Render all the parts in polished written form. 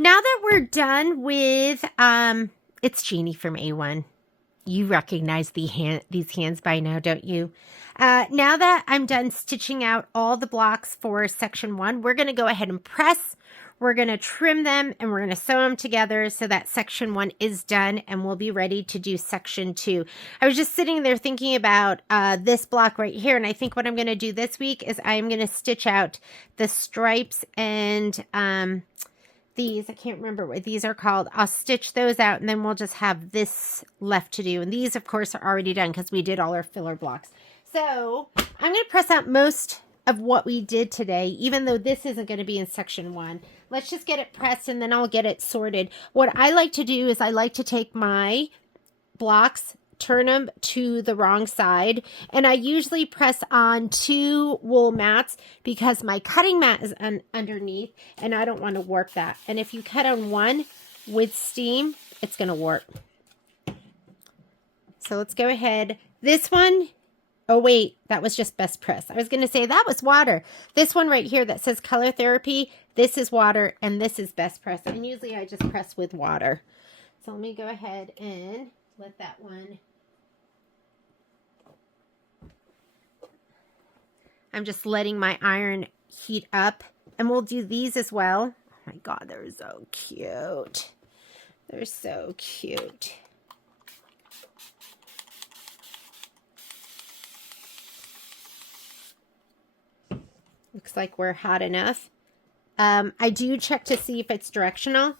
Now that we're done with, it's Jeannie from A1. You recognize these hands by now, don't you? Now that I'm done stitching out all the blocks for section 1, we're going to go ahead and press. We're going to trim them and we're going to sew them together so that section 1 is done and we'll be ready to do section 2. I was just sitting there thinking about this block right here, and I think what I'm going to do this week is I'm going to stitch out the stripes and these, I can't remember what these are called. I'll stitch those out and then we'll just have this left to do. And these, of course, are already done because we did all our filler blocks. So I'm going to press out most of what we did today, even though this isn't going to be in section 1. Let's just get it pressed and then I'll get it sorted. What I like to do is I like to take my blocks, turn them to the wrong side, and I usually press on 2 wool mats because my cutting mat is underneath and I don't want to warp that. And if you cut on one with steam, it's going to warp. So let's go ahead. This one, oh wait, that was just best press. I was going to say that was water. This one right here that says color therapy, this is water and this is best press. And usually I just press with water. So let me go ahead and let that one. I'm just letting my iron heat up, and we'll do these as well. Oh my God, they're so cute. They're so cute. Looks like we're hot enough. I do check to see if it's directional.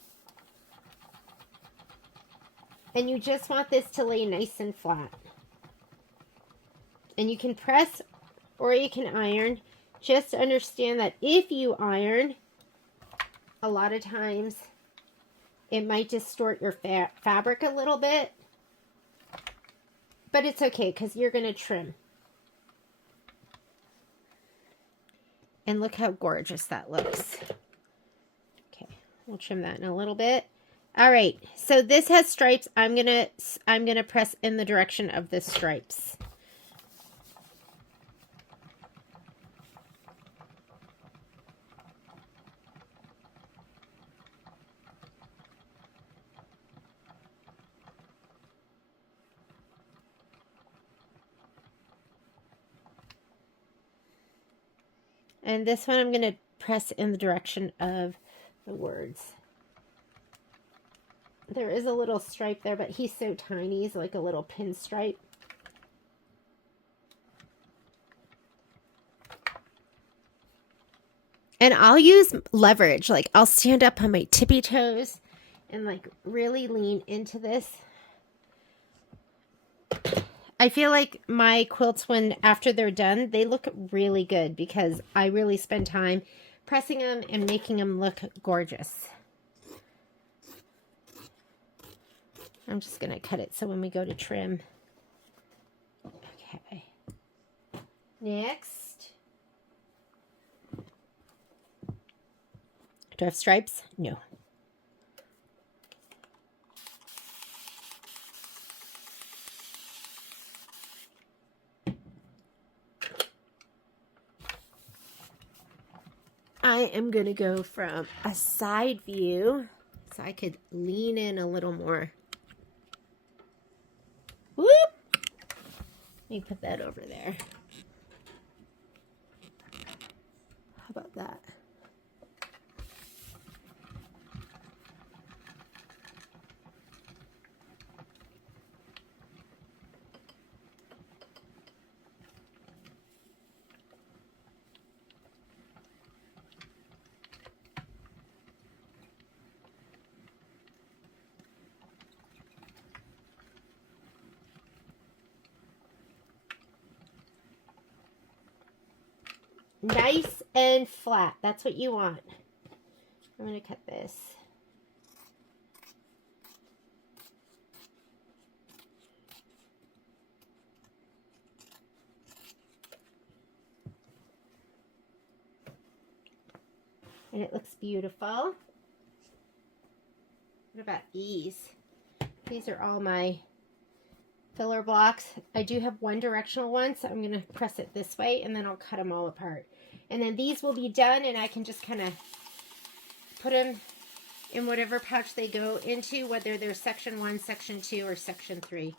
And you just want this to lay nice and flat. And you can press or you can iron. Just understand that if you iron, a lot of times it might distort your fabric a little bit. But it's okay because you're going to trim. And look how gorgeous that looks. Okay, we'll trim that in a little bit. All right, so this has stripes. I'm gonna press in the direction of the stripes. And this one I'm going to press in the direction of the words. There is a little stripe there, but he's so tiny. He's like a little pinstripe. And I'll use leverage. Like I'll stand up on my tippy toes and like really lean into this. I feel like my quilts, when after they're done, they look really good because I really spend time pressing them and making them look gorgeous. I'm just going to cut it so when we go to trim. Okay. Next. Do I have stripes? No. I am going to go from a side view so I could lean in a little more. Whoop! Let me put that over there. How about that? Nice and flat. That's what you want. I'm going to cut this. And it looks beautiful. What about these? These are all my filler blocks. I do have one directional one, so I'm going to press it this way and then I'll cut them all apart. And then these will be done and I can just kind of put them in whatever pouch they go into, whether they're section 1, section 2, or section 3.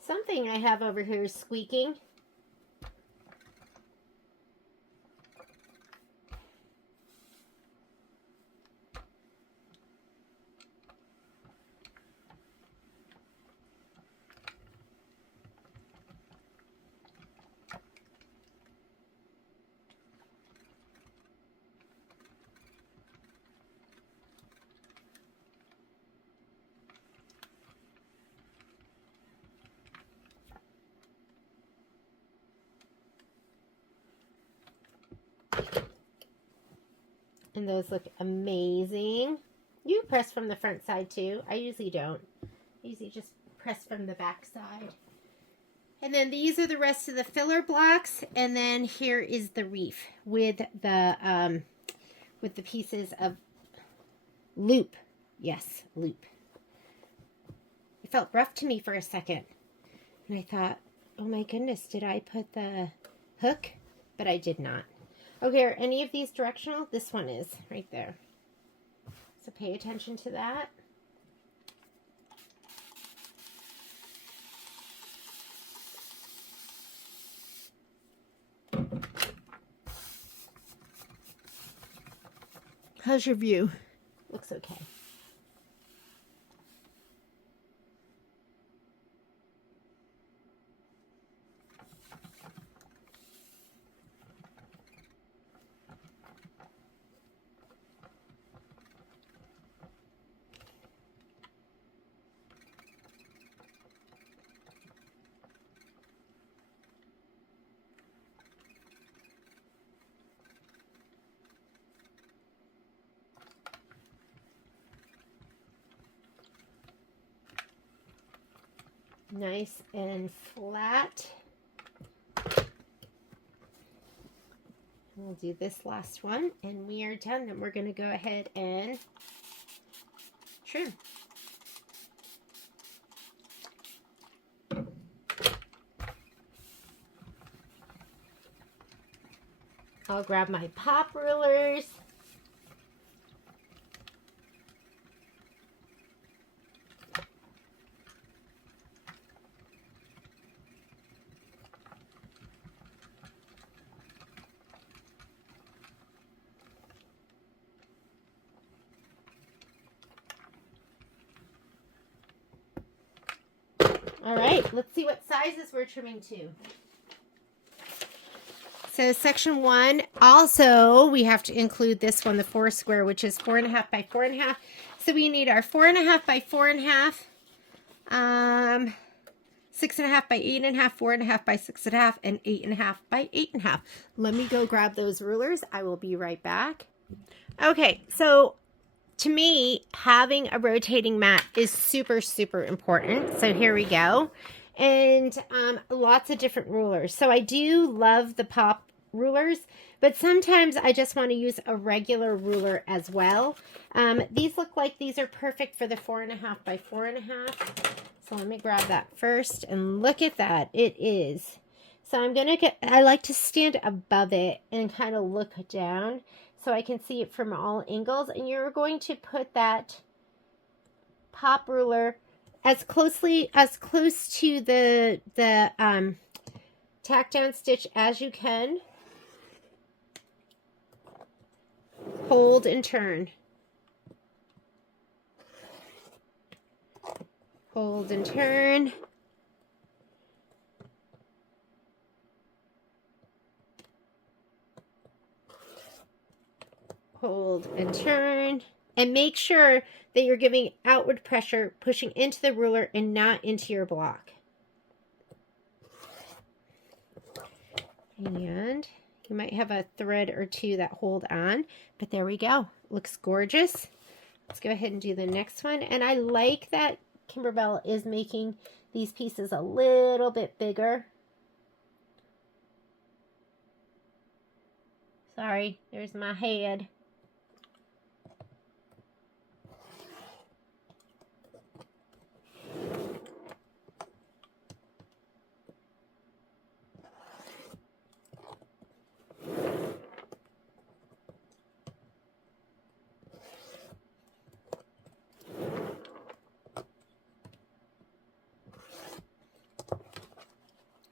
Something I have over here is squeaking. And those look amazing. You press from the front side too. I usually don't. I usually just press from the back side. And then these are the rest of the filler blocks. And then here is the reef with the pieces of loop. Yes, loop. It felt rough to me for a second. And I thought, oh my goodness, did I put the hook? But I did not. Okay, are any of these directional? This one is right there. So pay attention to that. How's your view? Looks okay. Nice and flat. We'll do this last one and we are done. Then we're going to go ahead and trim. I'll grab my pop rulers. All right, let's see what sizes we're trimming to. So section 1, also we have to include this one, the 4 square, which is 4.5 by 4.5. So we need our 4.5 by 4.5, 6.5 by 8.5, 4.5 by 6.5, and 8.5 by 8.5. Let me go grab those rulers. I will be right back. Okay, so to me, having a rotating mat is super, super important. So here we go. And lots of different rulers. So I do love the pop rulers, but sometimes I just want to use a regular ruler as well. These look like these are perfect for the 4.5 by 4.5. So let me grab that first and look at that. It is. So I like to stand above it and kind of look down so I can see it from all angles. And you're going to put that pop ruler as close to the tack down stitch as you can. Hold and turn. Hold and turn. Hold and turn. And make sure that you're giving outward pressure, pushing into the ruler and not into your block. And you might have a thread or two that hold on, but there we go. Looks gorgeous. Let's go ahead and do the next one. And I like that Kimberbell is making these pieces a little bit bigger. Sorry, there's my head.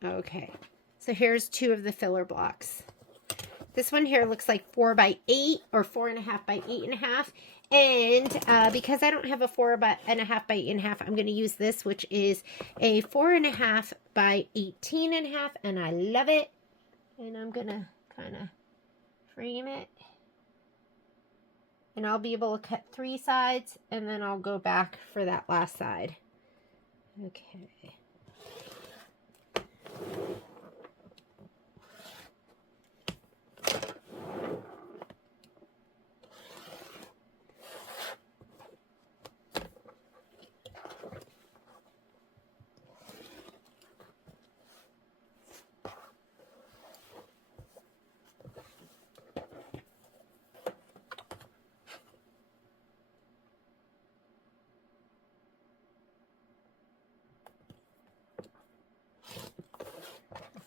Okay, so here's 2 of the filler blocks. This one here looks like 4 by 8 or 4.5 by 8.5. And because I don't have a 4.5 by 8.5, I'm going to use this, which is a 4.5 by 18.5, and I love it. And I'm going to kind of frame it. And I'll be able to cut 3 sides, and then I'll go back for that last side. Okay.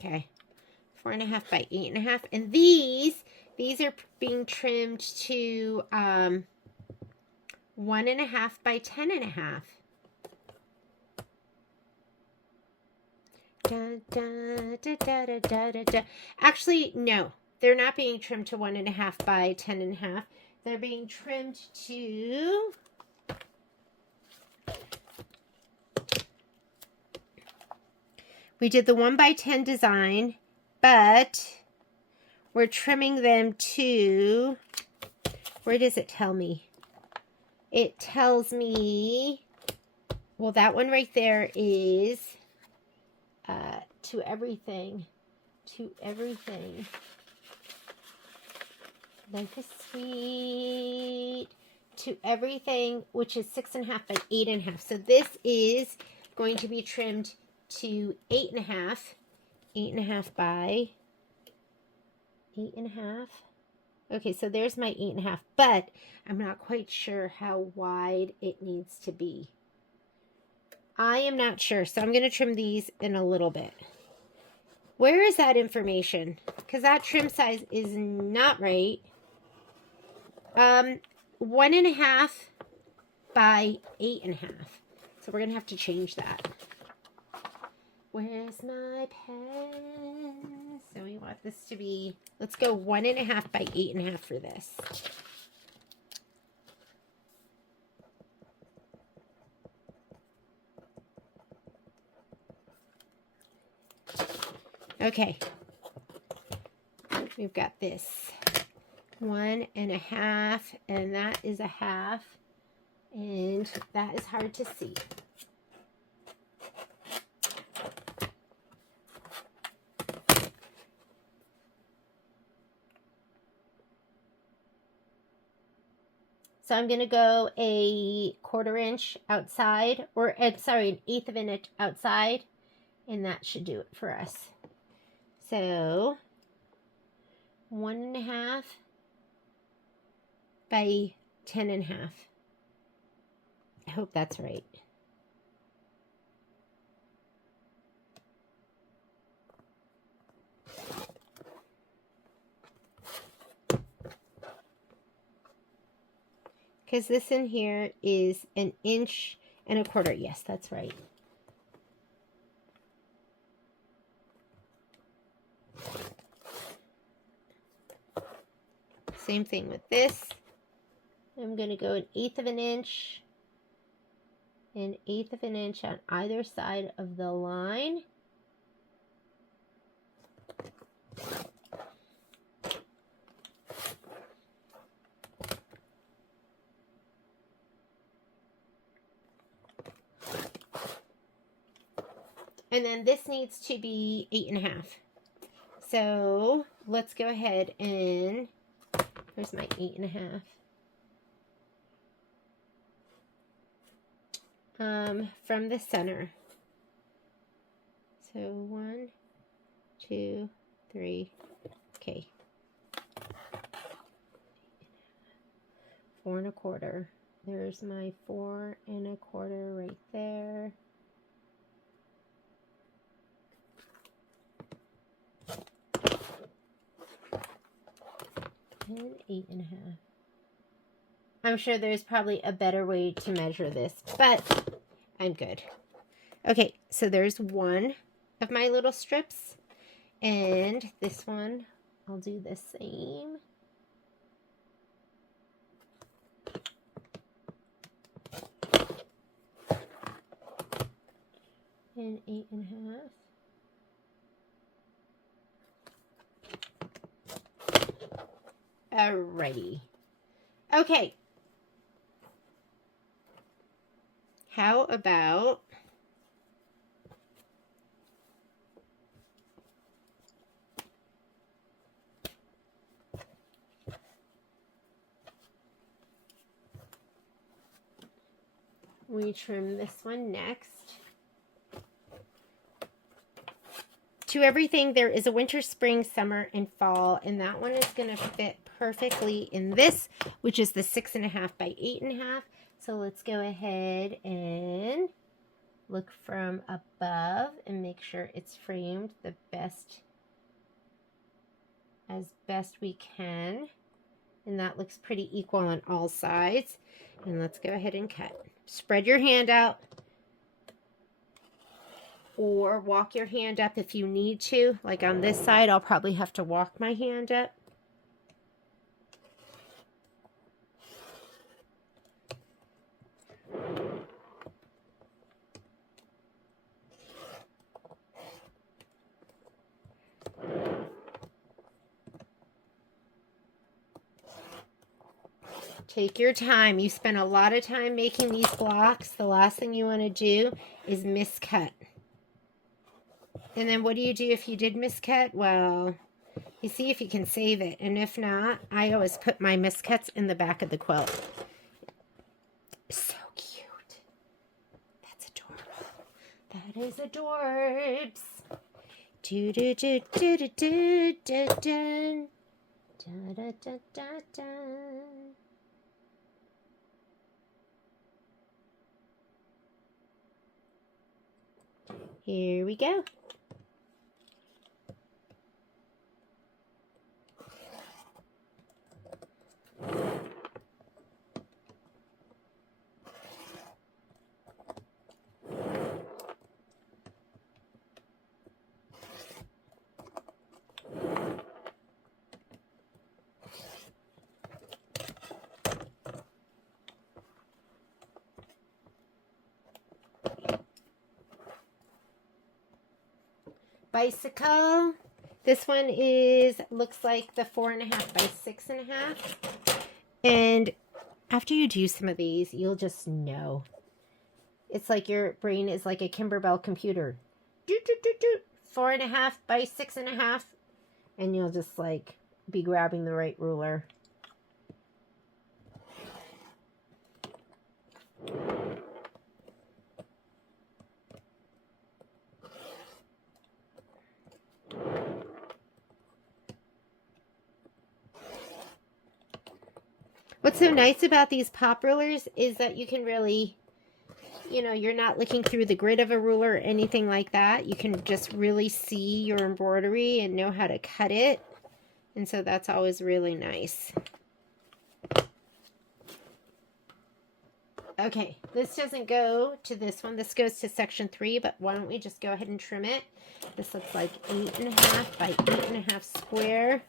Okay, 4.5 by 8.5, and these are being trimmed to 1.5 by 10.5. Actually, no, they're not being trimmed to 1.5 by 10.5. They're being trimmed to we did the 1 by 10 design, but we're trimming them to, where does it tell me? It tells me, well, that one right there is to everything. Life is sweet. To everything, which is 6.5 by 8.5. So this is going to be trimmed to 8.5 by 8.5. Okay, so there's my 8.5, but I'm not quite sure how wide it needs to be. I am not sure, so I'm going to trim these in a little bit. Where is that information? Because that trim size is not right. 1.5 by 8.5. So we're going to have to change that. Where's my pen? So we want this to be, let's go 1.5 by 8.5 for this. Okay. We've got this 1.5, and that is 1/2, and that is hard to see. So I'm going to go a 1/4 inch outside, or sorry, 1/8 of an inch outside, and that should do it for us. So 1.5 by 10.5. I hope that's right. Because this in here is 1.25 inches. Yes, that's right. Same thing with this. I'm going to go 1/8 of an inch and 1/8 of an inch on either side of the line. And then this needs to be 8.5. So let's go ahead and, here's my 8.5. from the center. So 1, 2, 3, okay. 4 1/4. There's my 4 1/4 right there. And 8 1/2. I'm sure there's probably a better way to measure this, but I'm good. Okay, so there's one of my little strips, and this one, I'll do the same. And 8 1/2. Alrighty. Okay. How about we trim this one next? To everything, there is a winter, spring, summer, and fall, and that one is going to fit perfectly in this, which is the 6 1/2 by 8 1/2. So let's go ahead and look from above and make sure it's framed the best, as best we can. And that looks pretty equal on all sides. And let's go ahead and cut. Spread your hand out, or walk your hand up if you need to. Like on this side, I'll probably have to walk my hand up. Take your time. You spend a lot of time making these blocks. The last thing you want to do is miscut. And then what do you do if you did miscut? Well, you see if you can save it. And if not, I always put my miscuts in the back of the quilt. So cute. That's adorable. That is adorbs. Do do do do do do do do. Da da da da da. Here we go. Bicycle. This one looks like the 4 1/2 by 6 1/2. And after you do some of these, you'll just know. It's like your brain is like a Kimberbell computer. 4 1/2 by 6 1/2. And you'll just like be grabbing the right ruler. What's so nice about these pop rulers is that you can really, you know, you're not looking through the grid of a ruler or anything like that. You can just really see your embroidery and know how to cut it. And so that's always really nice. Okay, this doesn't go to this one. This goes to section 3, but why don't we just go ahead and trim it? This looks like 8 1/2 by 8 1/2 square.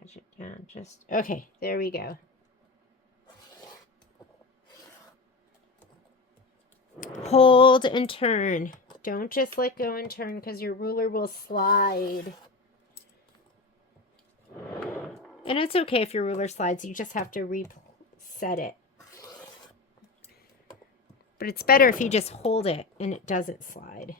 Nudge it down just, okay, there we go. Hold hold and turn. Don't just let go and turn because your ruler will slide. And it's okay if your ruler slides. You just have to reset it. But it's better if you just hold it and it doesn't slide.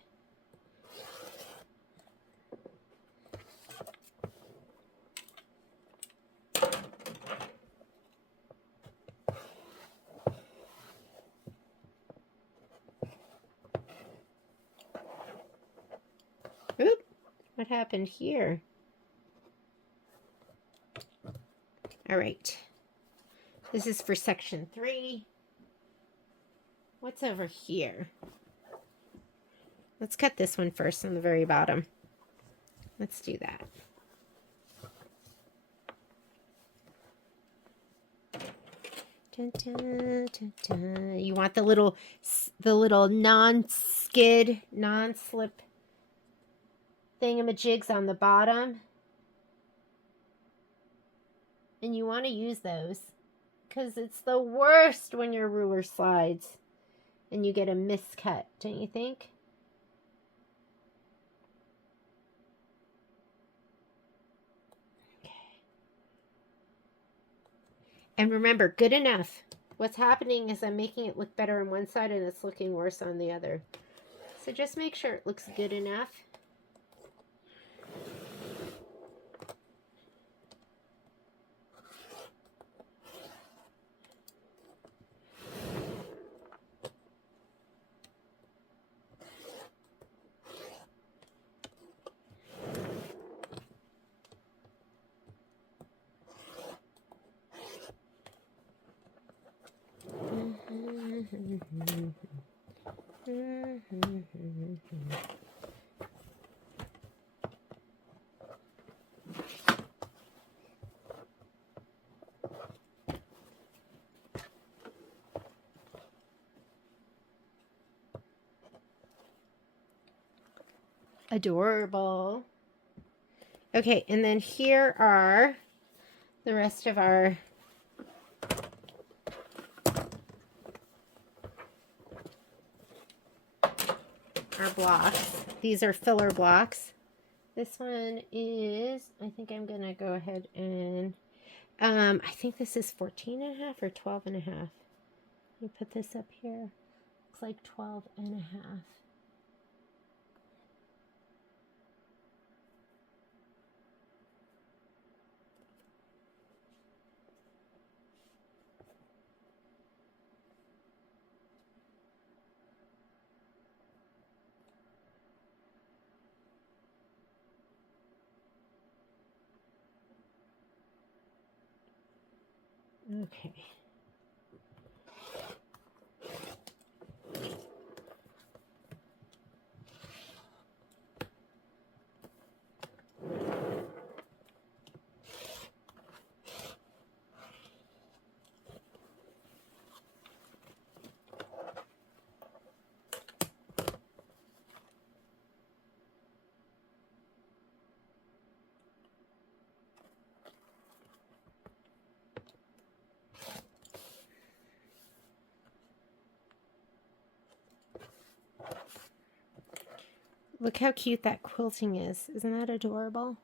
Oop, what happened here? All right. This is for section 3. What's over here? Let's cut this one first on the very bottom. Let's do that. Dun, dun, dun, dun. You want the little non-skid, non-slip thingamajigs on the bottom. And you want to use those because it's the worst when your ruler slides and you get a miscut, don't you think? Okay. And remember, good enough. What's happening is I'm making it look better on one side and it's looking worse on the other. So just make sure it looks good enough. Adorable. Okay, and then here are the rest of our blocks. These are filler blocks. This one is, I think I'm going to go ahead and, I think this is 14.5 or 12.5. Let me put this up here. Looks like 12.5. Okay. Look how cute that quilting is. Isn't that adorable?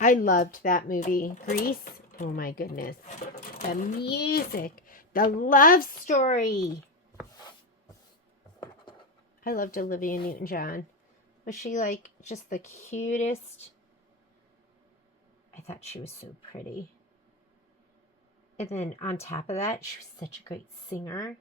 I loved that movie, Grease. Oh my goodness. The music, the love story. I loved Olivia Newton-John. Was she like just the cutest? I thought she was so pretty. And then on top of that, she was such a great singer.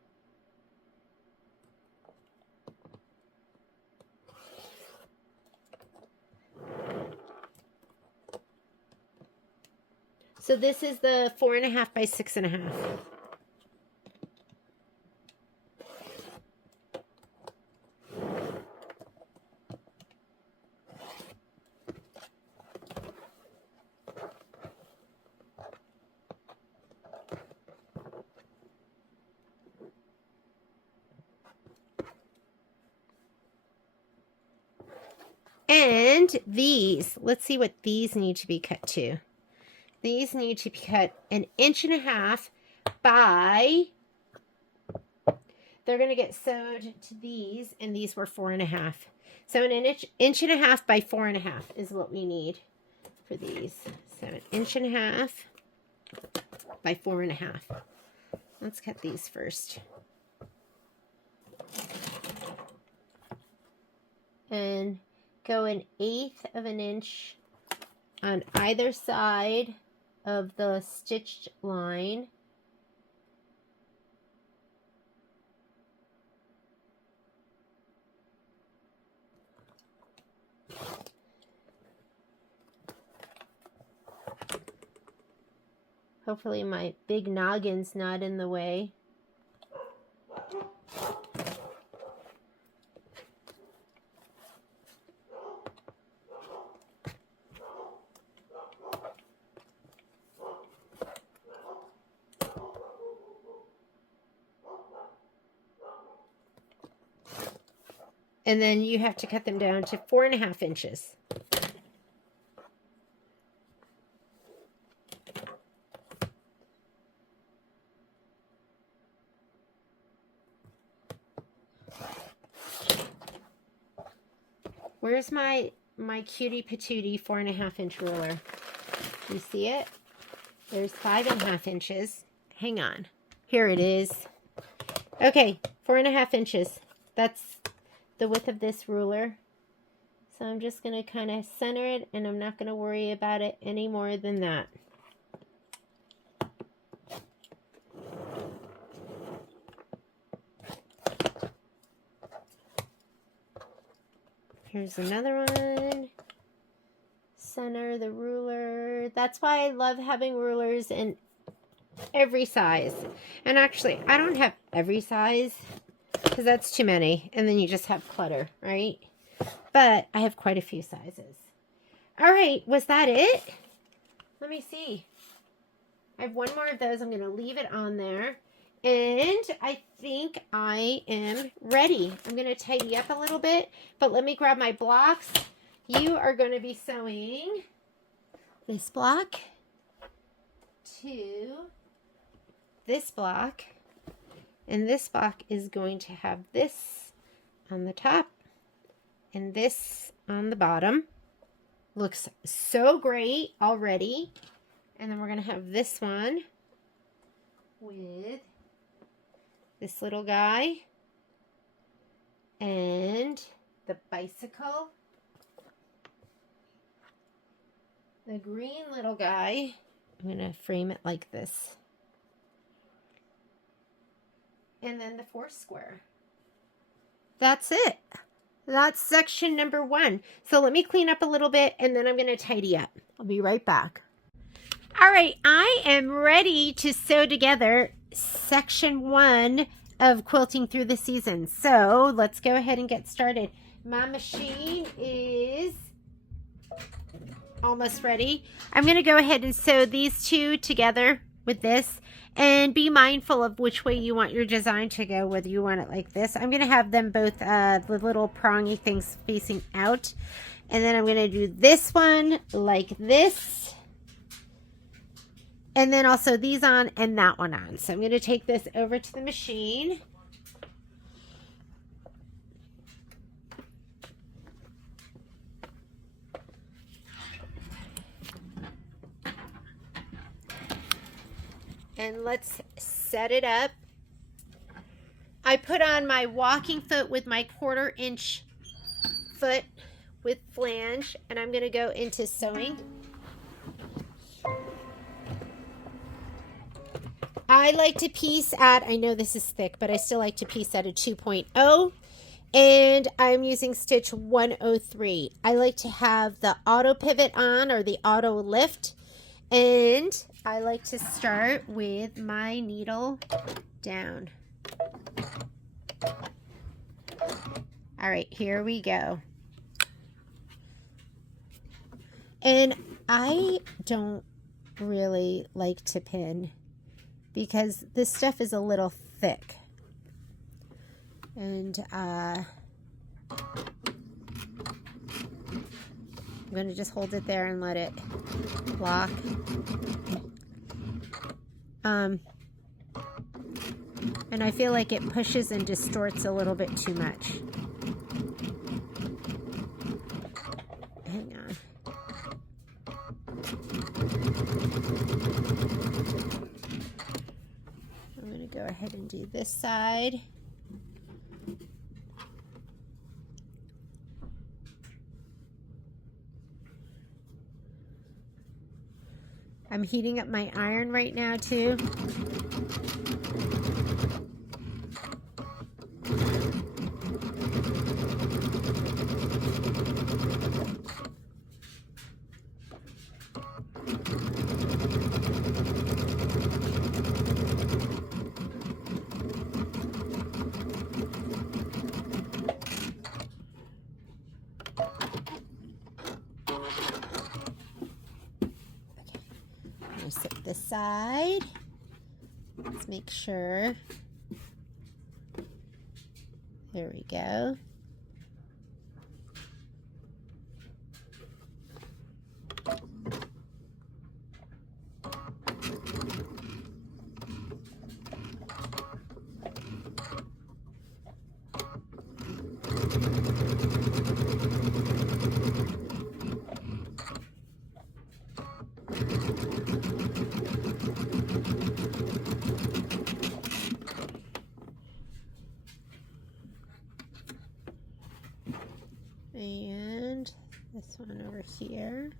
So this is the 4.5 by 6.5. And these, let's see what these need to be cut to. These need to be cut 1.5 inches by, they're going to get sewed to these, and these were 4.5. So 1.5 inches by 4.5 is what we need for these. So 1.5 inches by 4.5. Let's cut these first. And go 1/8 of an inch on either side of the stitched line. Hopefully my big noggin's not in the way. And then you have to cut them down to 4.5 inches. Where's my cutie patootie 4.5 inch ruler? You see it? There's 5.5 inches. Hang on. Here it is. Okay, 4.5 inches. That's the width of this ruler. So I'm just going to kind of center it, and I'm not going to worry about it any more than that. Here's another one. Center the ruler. That's why I love having rulers in every size. And actually, I don't have every size because that's too many. And then you just have clutter, right? But I have quite a few sizes. All right, was that it? Let me see. I have one more of those. I'm going to leave it on there. And I think I am ready. I'm going to tidy up a little bit, but let me grab my blocks. You are going to be sewing this block to this block, and this block is going to have this on the top and this on the bottom. Looks so great already. And then we're going to have this one with this little guy and the bicycle, the green little guy. I'm going to frame it like this. And then the 4 square. That's it. That's section number 1. So let me clean up a little bit, and then I'm going to tidy up. I'll be right back. All right, I am ready to sew together section 1 of Quilting Through the Seasons. So let's go ahead and get started. My machine is almost ready. I'm going to go ahead and sew these two together with this, and be mindful of which way you want your design to go, whether you want it like this. I'm going to have them both, the little prongy things facing out, and then I'm going to do this one like this, and then also these on and that one on. So I'm going to take this over to the machine. And let's set it up. I put on my walking foot with my 1/4 inch foot with flange, and I'm going to go into sewing. I like to piece at, I know this is thick, but I still like to piece at a 2.0, and I'm using stitch 103. I like to have the auto pivot on, or the auto lift, and I like to start with my needle down. All right, here we go. And I don't really like to pin because this stuff is a little thick. And I'm going to just hold it there and let it lock. And I feel like it pushes and distorts a little bit too much. Hang on. I'm going to go ahead and do this side. I'm heating up my iron right now too. Set this side. Let's make sure. There we go. And this one over here.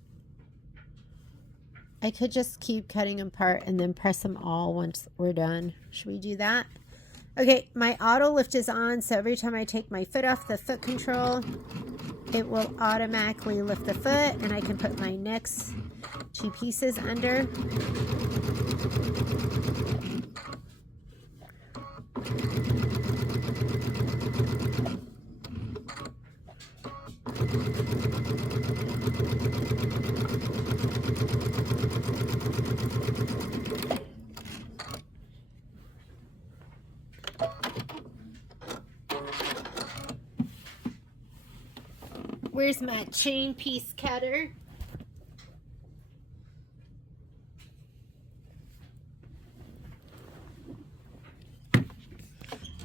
I could just keep cutting them apart and then press them all once we're done. Should we do that? Okay, my auto lift is on, so every time I take my foot off the foot control, it will automatically lift the foot, and I can put my next two pieces under. Where's my chain piece cutter?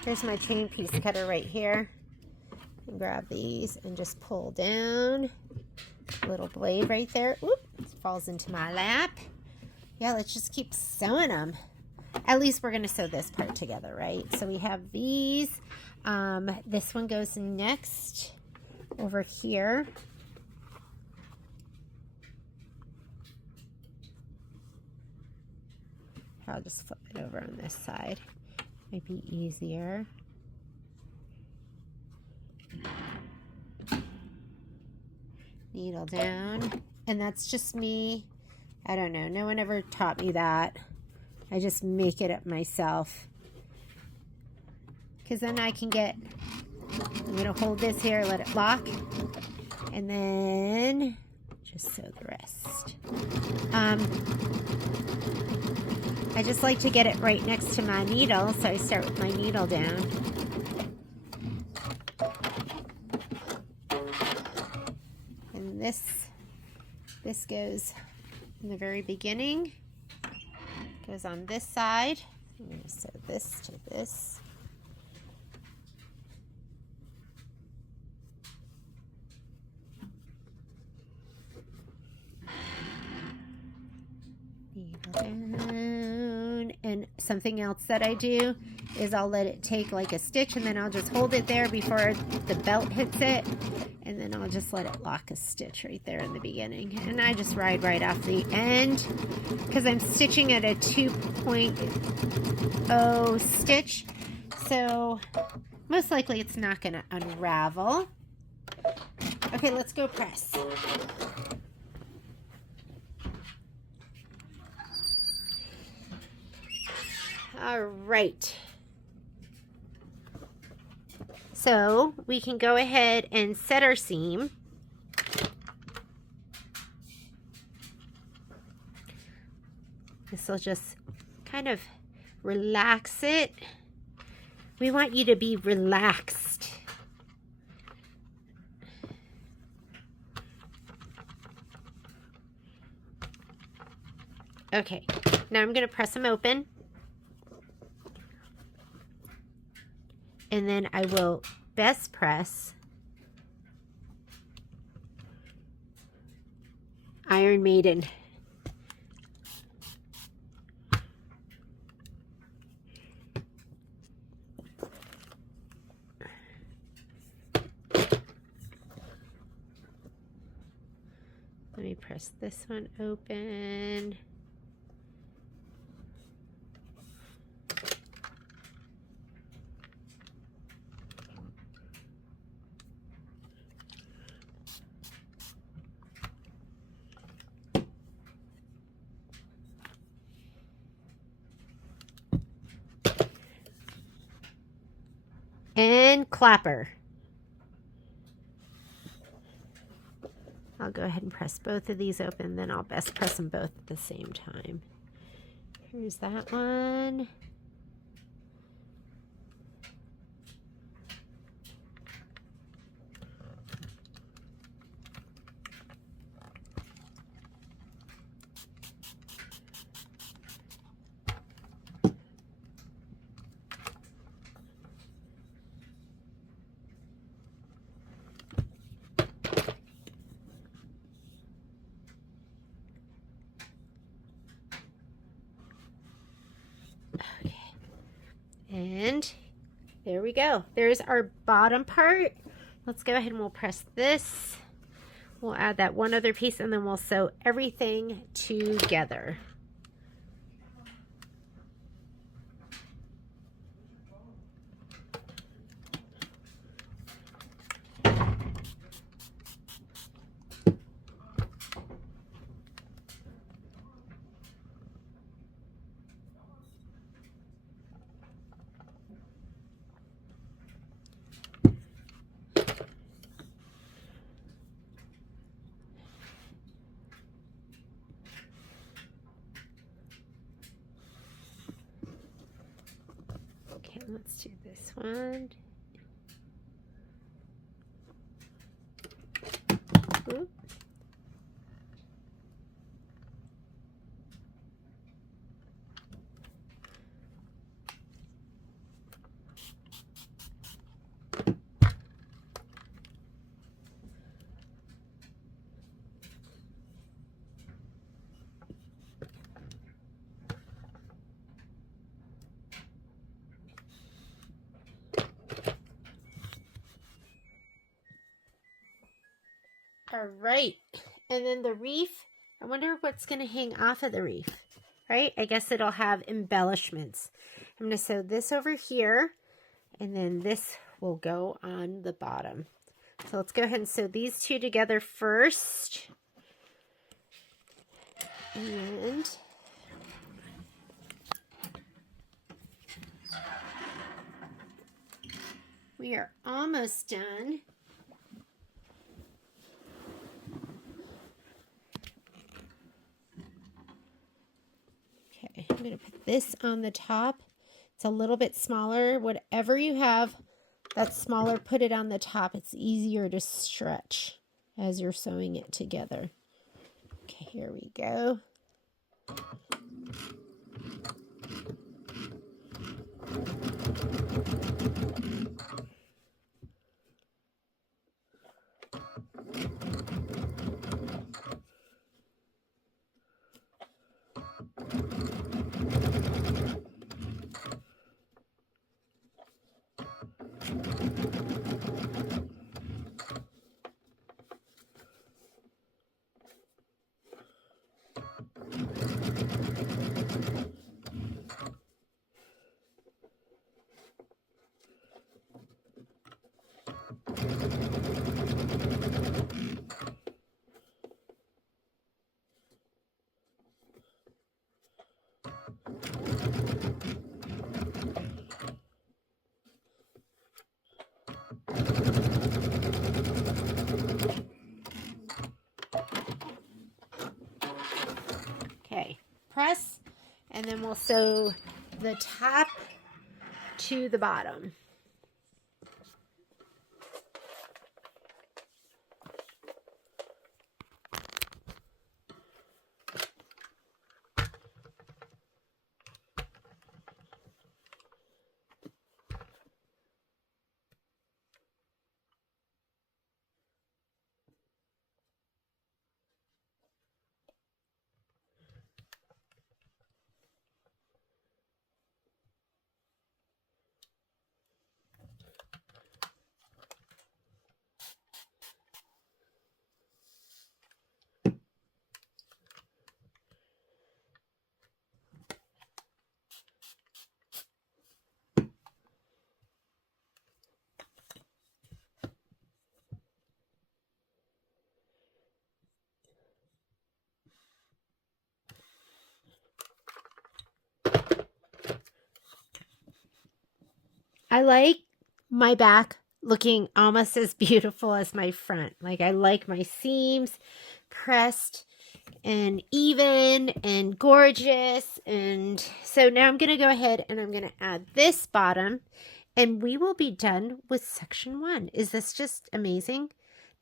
Here's my chain piece cutter right here. And grab these and just pull down. Little blade right there. Oop, it falls into my lap. Yeah, let's just keep sewing them. At least we're going to sew this part together, right? So we have these. This one goes next over here. I'll just flip it over on this side. Might be easier. Needle down. And that's just me. I don't know. No one ever taught me that. I just make it up myself. Because then I can get, I'm going to hold this here, let it lock. And then just sew the rest. I just like to get it right next to my needle, so I start with my needle down. And this goes in the very beginning. Goes on this side. I'm going to sew this to this. Needle down. And something else that I do is I'll let it take like a stitch, and then I'll just hold it there before the belt hits it, and then I'll just let it lock a stitch right there in the beginning. And I just ride right off the end because I'm stitching at a 2.0 stitch, so most likely it's not going to unravel. Okay, let's go press. All right. So we can go ahead and set our seam. This will just kind of relax it. We want you to be relaxed. Okay, now I'm going to press them open. And then I will best press Iron Maiden. Let me press this one open. And clapper. I'll go ahead and press both of these open, then I'll best press them both at the same time. Here's that one. Okay. And there we go. There's our bottom part. Let's go ahead and we'll press this. We'll add that one other piece and then we'll sew everything together. Okay, let's do this one. Oops. All right, and then the reef, I wonder what's going to hang off of the reef, right? I guess it'll have embellishments. I'm going to sew this over here, and then this will go on the bottom. So let's go ahead and sew these two together first. And we are almost done. Okay, I'm going to put this on the top. It's a little bit smaller. Whatever you have that's smaller, put it on the top. It's easier to stretch as you're sewing it together. Okay, here we go. Okay, press, and then we'll sew the top to the bottom. I like my back looking almost as beautiful as my front. Like I like my seams pressed and even and gorgeous. And so now I'm going to go ahead and I'm going to add this bottom and we will be done with section 1. Is this just amazing?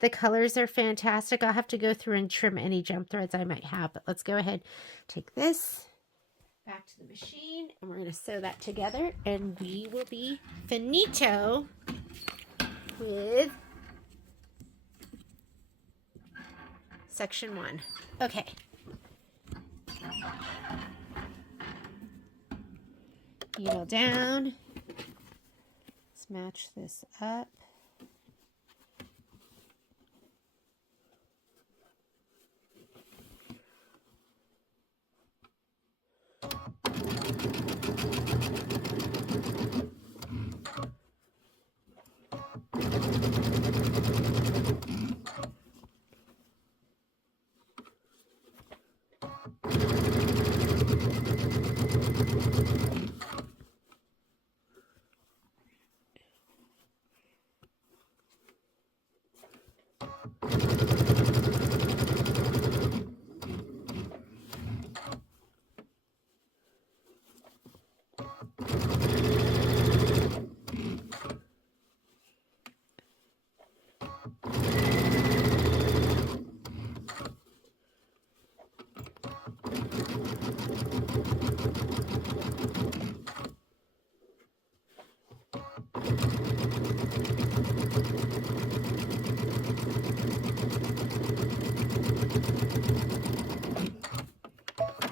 The colors are fantastic. I'll have to go through and trim any jump threads I might have, but let's go ahead, take this back to the machine and we're going to sew that together and we will be finito with section 1. Okay. Needle down. Let's match this up.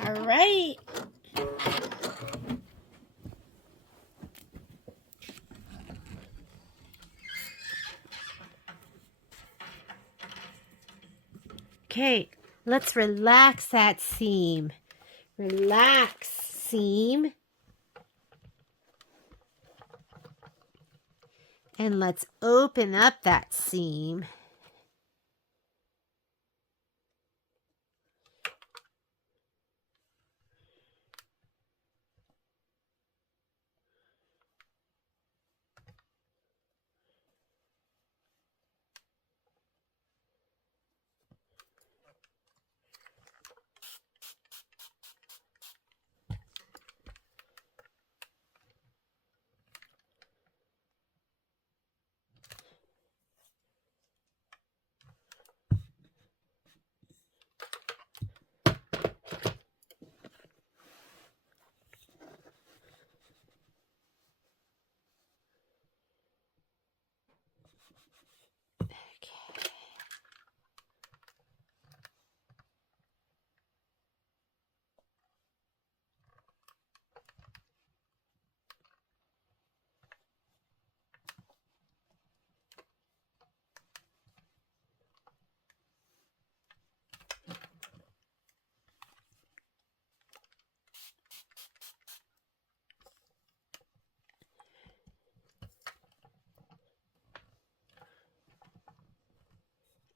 All right. Okay, let's relax that seam. Relax, seam. And let's open up that seam.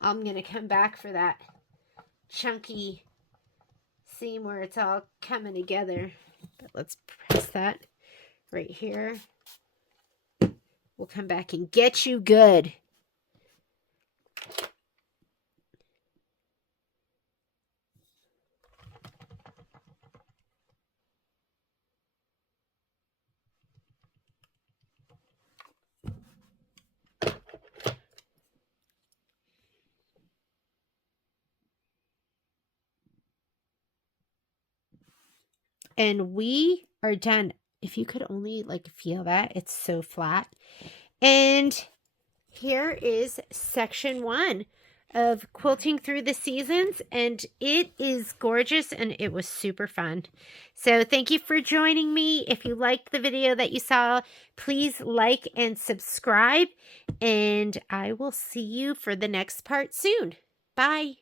I'm going to come back for that chunky seam where it's all coming together. But let's press that right here. We'll come back and get you good. And we are done. If you could only like feel that, it's so flat. And here is section 1 of Quilting Through the Seasons, and it is gorgeous and it was super fun. So thank you for joining me. If you liked the video that you saw, please like and subscribe, and I will see you for the next part soon. Bye.